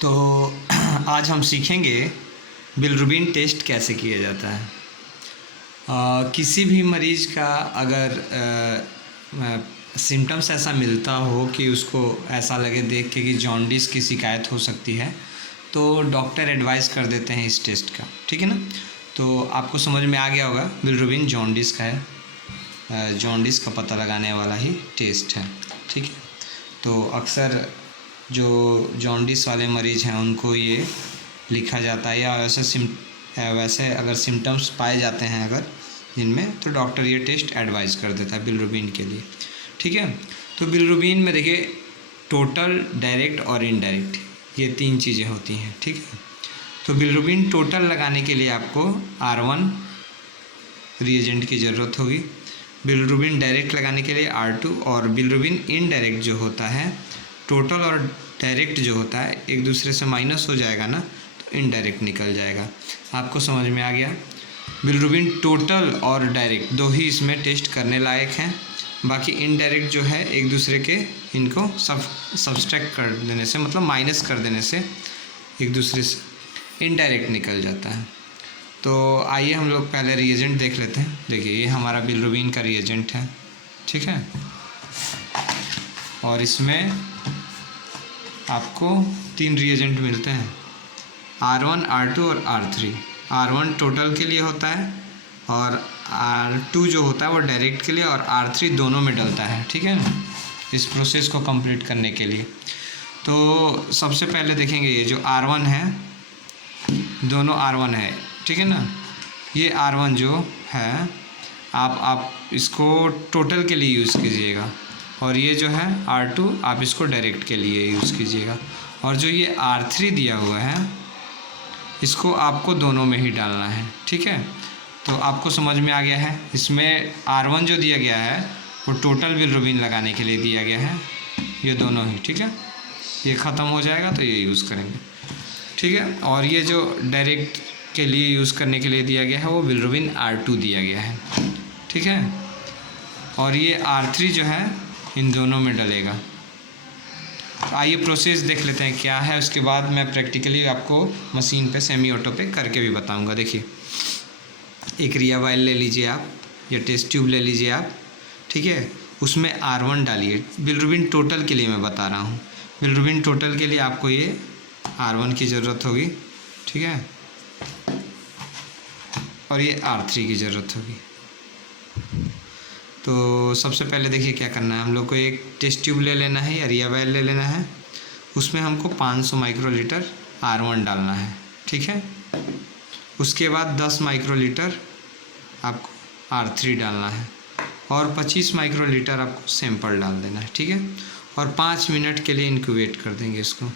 तो आज हम सीखेंगे बिलिरुबिन टेस्ट कैसे किया जाता है। किसी भी मरीज़ का अगर सिम्टम्स ऐसा मिलता हो कि उसको ऐसा लगे देख के कि जॉन्डिस की शिकायत हो सकती है, तो डॉक्टर एडवाइस कर देते हैं इस टेस्ट का, ठीक है ना। तो आपको समझ में आ गया होगा बिलिरुबिन जॉन्डिस का है, जॉन्डिस का पता लगाने वाला ही टेस्ट है, ठीक है। तो अक्सर जो जॉन्डिस वाले मरीज़ हैं उनको ये लिखा जाता है, या वैसे अगर सिम्टम्स पाए जाते हैं अगर जिनमें, तो डॉक्टर ये टेस्ट एडवाइस कर देता है बिलिरुबिन के लिए, ठीक है। तो बिलिरुबिन में देखिए टोटल, डायरेक्ट और इनडायरेक्ट, ये 3 चीज़ें होती हैं, ठीक है। तो बिलिरुबिन टोटल लगाने के लिए आपको R1 रिएजेंट की ज़रूरत होगी, बिलिरुबिन डायरेक्ट लगाने के लिए R2, और बिलिरुबिन इनडायरेक्ट जो होता है, टोटल और डायरेक्ट जो होता है एक दूसरे से माइनस हो जाएगा ना, तो इनडायरेक्ट निकल जाएगा। आपको समझ में आ गया। बिलिरुबिन टोटल और डायरेक्ट दो ही इसमें टेस्ट करने लायक हैं, बाकी इनडायरेक्ट जो है एक दूसरे के इनको सब्सट्रैक्ट कर देने से, मतलब माइनस कर देने से एक दूसरे से इनडायरेक्ट निकल जाता है। तो आइए हम लोग पहले रिएजेंट देख लेते हैं। देखिए ये हमारा बिलिरुबिन का रिएजेंट है, ठीक है। और इसमें आपको 3 रिएजेंट मिलते हैं, R1, R2 और R3। R1 टोटल के लिए होता है, और R2 जो होता है वो डायरेक्ट के लिए, और R3 दोनों में डलता है, ठीक है ना, इस प्रोसेस को कंप्लीट करने के लिए। तो सबसे पहले देखेंगे ये जो R1 है, दोनों R1 है, ठीक है ना। ये R1 जो है आप इसको टोटल के लिए यूज़ कीजिएगा, और ये जो है R2 आप इसको डायरेक्ट के लिए यूज़ कीजिएगा। और जो ये R3 दिया हुआ है इसको आपको दोनों में ही डालना है, ठीक है। तो आपको समझ में आ गया है। इसमें R1 जो दिया गया है वो टोटल बिलिरुबिन लगाने के लिए दिया गया है, ये दोनों ही, ठीक है। ये ख़त्म हो जाएगा तो ये यूज़ करेंगे, ठीक है। और ये जो डायरेक्ट के लिए यूज़ करने के लिए दिया गया है वो बिलिरुबिन R2 दिया गया है, ठीक है। और ये R3 जो है इन दोनों में डलेगा। आइए प्रोसेस देख लेते हैं क्या है, उसके बाद मैं प्रैक्टिकली आपको मशीन पे सेमी ऑटो पे करके भी बताऊंगा। देखिए एक रिया वाइल ले लीजिए आप, या टेस्ट ट्यूब ले लीजिए आप, ठीक है। उसमें R1 डालिए। बिलिरुबिन टोटल के लिए मैं बता रहा हूँ, बिलिरुबिन टोटल के लिए आपको ये R1 की ज़रूरत होगी, ठीक है, और ये R3 की ज़रूरत होगी। तो सबसे पहले देखिए क्या करना है, हम लोग को एक टेस्ट ट्यूब ले लेना है या रिया वाइल ले लेना है, उसमें हमको 500 माइक्रोलीटर R1 डालना है, ठीक है। उसके बाद 10 माइक्रोलीटर आपको R3 डालना है, और 25 माइक्रोलीटर आपको सैंपल डाल देना है, ठीक है। और 5 मिनट के लिए इंक्यूबेट कर देंगे इसको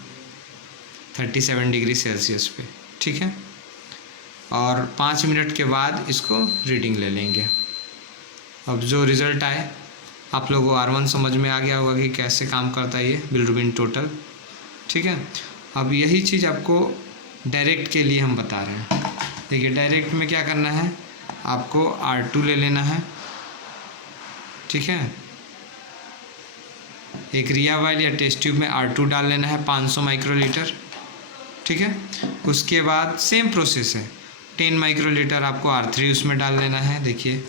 37 डिग्री सेल्सियस पे, ठीक है। और 5 मिनट के बाद इसको रीडिंग ले लेंगे। अब जो रिज़ल्ट आए, आप लोगों को R1 समझ में आ गया होगा कि कैसे काम करता है ये बिलिरुबिन टोटल, ठीक है। अब यही चीज़ आपको डायरेक्ट के लिए हम बता रहे हैं। देखिए डायरेक्ट में क्या करना है, आपको R2 ले लेना है, ठीक है। एक रिया वाइल या टेस्ट ट्यूब में R2 डाल लेना है 500 माइक्रोलीटर, ठीक है। उसके बाद सेम प्रोसेस है, 10 माइक्रोलीटर आपको R3 उसमें डाल लेना है। देखिए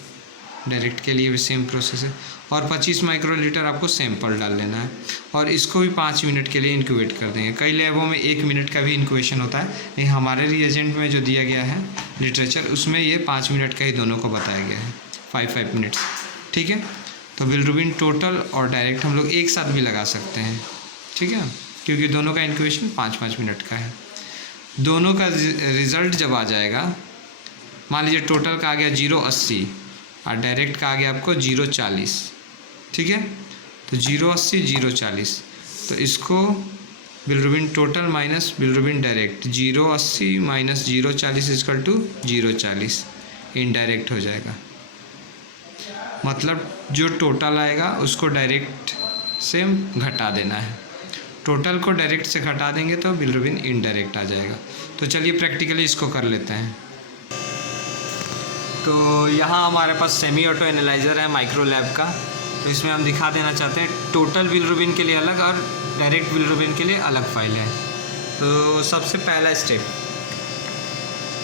डायरेक्ट के लिए भी सेम प्रोसेस है, और 25 माइक्रोलीटर आपको सैंपल डाल लेना है, और इसको भी 5 मिनट के लिए इंक्यूबेट कर देंगे। कई लैबों में 1 मिनट का भी इंक्यूबेशन होता है, लेकिन हमारे रिएजेंट में जो दिया गया है लिटरेचर, उसमें ये 5 मिनट का ही दोनों को बताया गया है, 5 मिनट्स, ठीक है। तो बिलिरुबिन टोटल और डायरेक्ट हम लोग एक साथ भी लगा सकते हैं, ठीक है, क्योंकि दोनों का इंक्यूबेशन 5-5 मिनट का है। दोनों का रिज़ल्ट जब आ जाएगा, मान लीजिए टोटल का आ गया 0.80 और डायरेक्ट का आ गया आपको 0.40, ठीक है। तो 0.80 0.40, तो इसको bilirubin total minus bilirubin direct, 0.80 minus 0.40 equal to 0.40 indirect हो जाएगा। मतलब जो टोटल आएगा उसको डायरेक्ट से घटा देना है, टोटल को डायरेक्ट से घटा देंगे तो बिलिरुबिन इनडायरेक्ट आ जाएगा। तो चलिए प्रैक्टिकली इसको कर लेते हैं। तो यहाँ हमारे पास सेमी ऑटो एनालाइज़र है माइक्रो लैब का, तो इसमें हम दिखा देना चाहते हैं टोटल बिलिरुबिन के लिए अलग और डायरेक्ट बिलिरुबिन के लिए अलग फाइल है। तो सबसे पहला स्टेप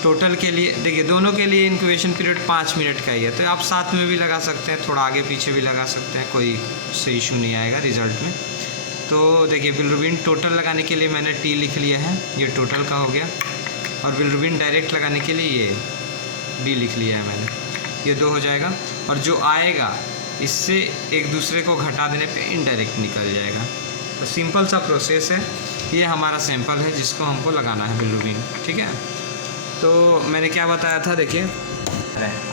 टोटल के लिए देखिए, दोनों के लिए इंक्यूबेशन पीरियड 5 मिनट का ही है, तो आप साथ में भी लगा सकते हैं, थोड़ा आगे पीछे भी लगा सकते हैं, कोई से इशू नहीं आएगा रिज़ल्ट में। तो देखिए बिलिरुबिन टोटल लगाने के लिए मैंने टी लिख लिया है, ये टोटल का हो गया, और बिलिरुबिन डायरेक्ट लगाने के लिए ये डी लिख लिया है मैंने, ये 2 हो जाएगा। और जो आएगा इससे एक दूसरे को घटा देने पे इनडायरेक्ट निकल जाएगा। तो सिंपल सा प्रोसेस है। ये हमारा सैंपल है जिसको हमको लगाना है बिलिरुबिन, ठीक है। तो मैंने क्या बताया था, देखिए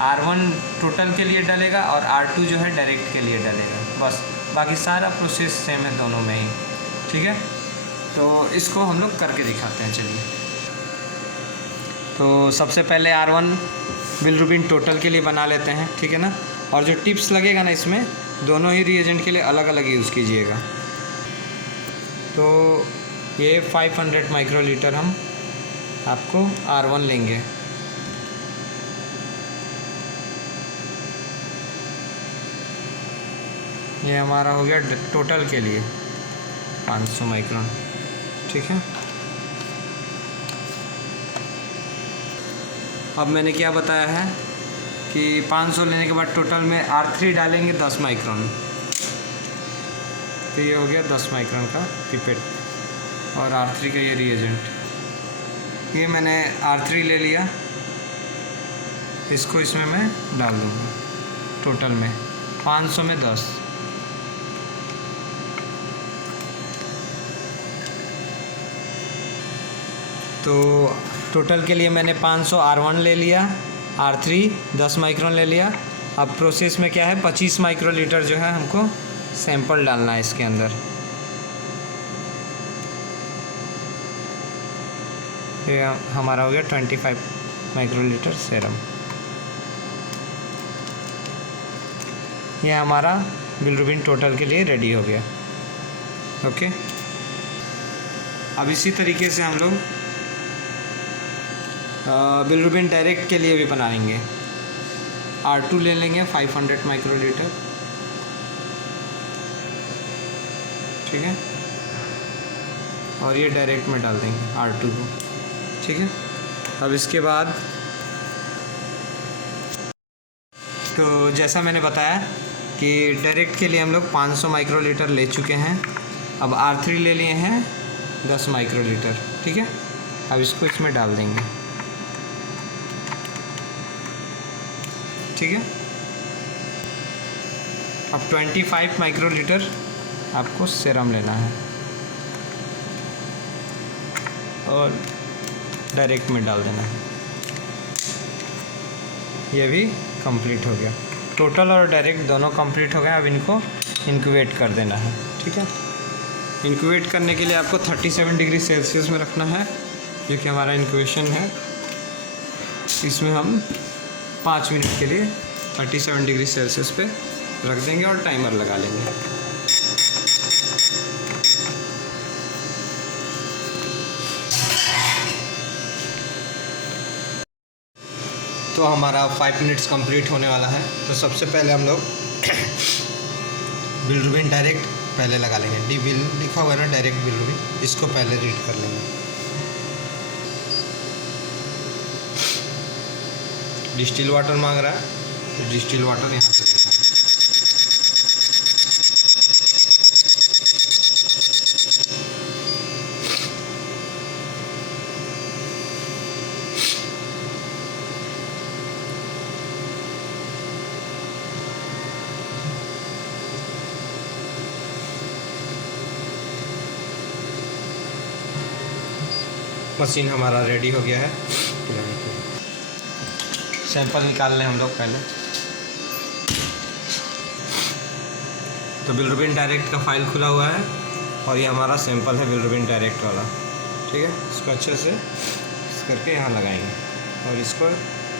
R1 टोटल के लिए डालेगा और R2 जो है डायरेक्ट के लिए डालेगा, बस बाकी सारा प्रोसेस सेम है दोनों में ही, ठीक है। तो इसको हम लोग करके दिखाते हैं, चलिए। तो सबसे पहले R1 बिलिरुबिन टोटल के लिए बना लेते हैं, ठीक है ना। और जो टिप्स लगेगा ना, इसमें दोनों ही रिएजेंट के लिए अलग अलग यूज़ कीजिएगा। तो ये 500 माइक्रोलीटर हम आपको R1 लेंगे। ये हमारा हो गया टोटल के लिए 500 माइक्रोन, ठीक है। अब मैंने क्या बताया है कि 500 लेने के बाद टोटल में R3 डालेंगे 10 माइक्रोन, तो ये हो गया 10 माइक्रोन का पिपेट, और R3 का ये रिएजेंट। ये मैंने R3 ले लिया, इसको इसमें मैं डाल दूँगा टोटल में 500 में 10। तो टोटल के लिए मैंने 500 R1 ले लिया, R3 10 माइक्रोन ले लिया। अब प्रोसेस में क्या है, 25 माइक्रोलीटर जो है हमको सैंपल डालना है इसके अंदर। ये हमारा हो गया 25 माइक्रोलीटर सेरम। ये हमारा बिलिरुबिन टोटल के लिए रेडी हो गया, ओके। अब इसी तरीके से हम लोग बिलिरुबिन डायरेक्ट के लिए भी बनाएंगे। R2 ले लेंगे 500 माइक्रोलीटर, ठीक है, और ये डायरेक्ट में डाल देंगे R2 को, ठीक है। अब इसके बाद तो जैसा मैंने बताया कि डायरेक्ट के लिए हम लोग 500 माइक्रोलीटर ले चुके हैं। अब R3 ले लिए हैं 10 माइक्रोलीटर, ठीक है। अब इसको इसमें डाल देंगे, ठीक है। अब 25 माइक्रोलीटर आपको सेरम लेना है और डायरेक्ट में डाल देना है। ये भी कंप्लीट हो गया, टोटल और डायरेक्ट दोनों कंप्लीट हो गया। अब इनको इंक्यूबेट कर देना है, ठीक है। इंक्यूबेट करने के लिए आपको 37 डिग्री सेल्सियस में रखना है, जो कि हमारा इंक्यूबेशन है। इसमें हम 5 मिनट के लिए 37 डिग्री सेल्सियस पे रख देंगे और टाइमर लगा लेंगे। तो हमारा 5 मिनट्स कंप्लीट होने वाला है। तो सबसे पहले हम लोग बिलिरुबिन डायरेक्ट पहले लगा लेंगे। डी बिल लिखा हुआ है ना, डायरेक्ट बिलिरुबिन, इसको पहले रीड कर लेंगे। डिस्टिल वाटर मांग रहा है, तो डिस्टिल वाटर यहाँ से देना है। मशीन हमारा रेडी हो गया है। सैंपल निकाल लें हम लोग पहले। तो बिलिरुबिन डायरेक्ट का फाइल खुला हुआ है और ये हमारा सैंपल है बिलिरुबिन डायरेक्ट वाला, ठीक है। इसको अच्छे से इस करके यहाँ लगाएंगे और इसको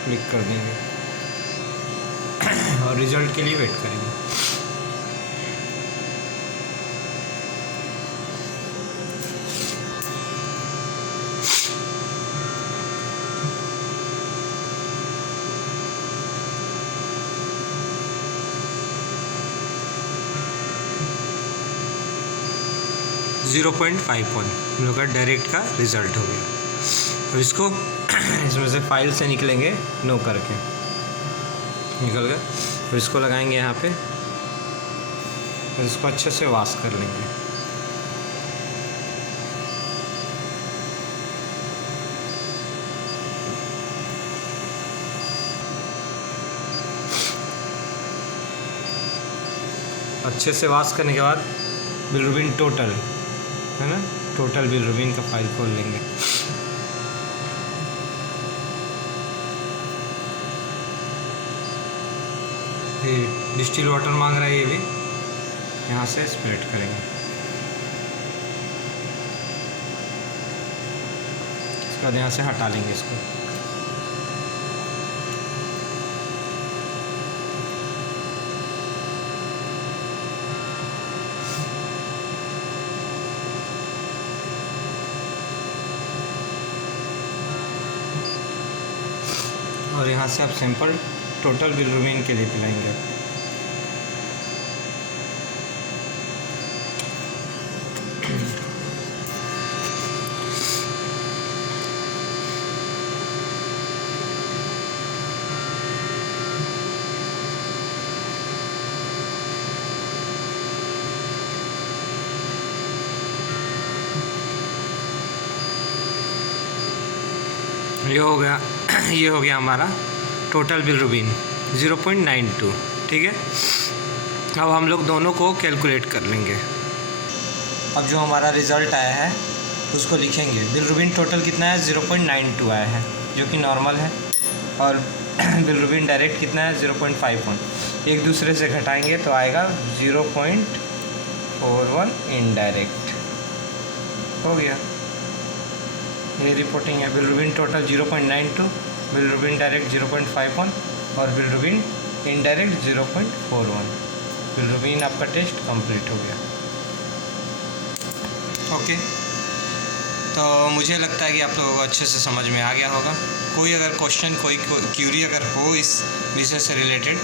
क्लिक कर देंगे और रिज़ल्ट के लिए वेट करेंगे। 0.51 हम लोग का डायरेक्ट का रिज़ल्ट हो गया। अब इसको इसमें से फाइल से निकलेंगे नो करके, निकल गए। अब इसको लगाएंगे यहाँ पे, इसको अच्छे से वॉश कर लेंगे। अच्छे से वॉश करने के बाद बिलरुबिन टोटल है ना, टोटल बिलरुबिन का फाइल खोल लेंगे। ये डिस्टिल वाटर मांग रहा है, ये भी यहाँ से स्प्रेड करेंगे। इसके बाद यहाँ से हटा लेंगे इसको। और यहाँ से आप सैंपल टोटल बिलरुबिन के लिए पिलाएंगे। ये हो गया हमारा टोटल बिलरुबिन 0.92, ठीक है। अब हम लोग दोनों को कैलकुलेट कर लेंगे। अब जो हमारा रिज़ल्ट आया है उसको लिखेंगे। बिलरुबिन टोटल कितना है, 0.92 आया है, जो कि नॉर्मल है। और बिलरुबिन डायरेक्ट कितना है, 0.51। एक दूसरे से घटाएंगे तो आएगा 0.41 इनडायरेक्ट। हो गया, ये रिपोर्टिंग है। बिलरुबिन टोटल 0.92, बिलरुबिन डायरेक्ट 0.51 और बिलरुबिन इनडायरेक्ट 0.41। बिलरुबिन आपका टेस्ट कंप्लीट हो गया। ओके, तो मुझे लगता है कि आप लोगों को अच्छे से समझ में आ गया होगा। कोई अगर क्वेश्चन, कोई क्यूरी अगर हो इस विषय से रिलेटेड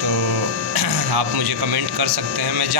तो आप मुझे कमेंट कर सकते हैं। मैं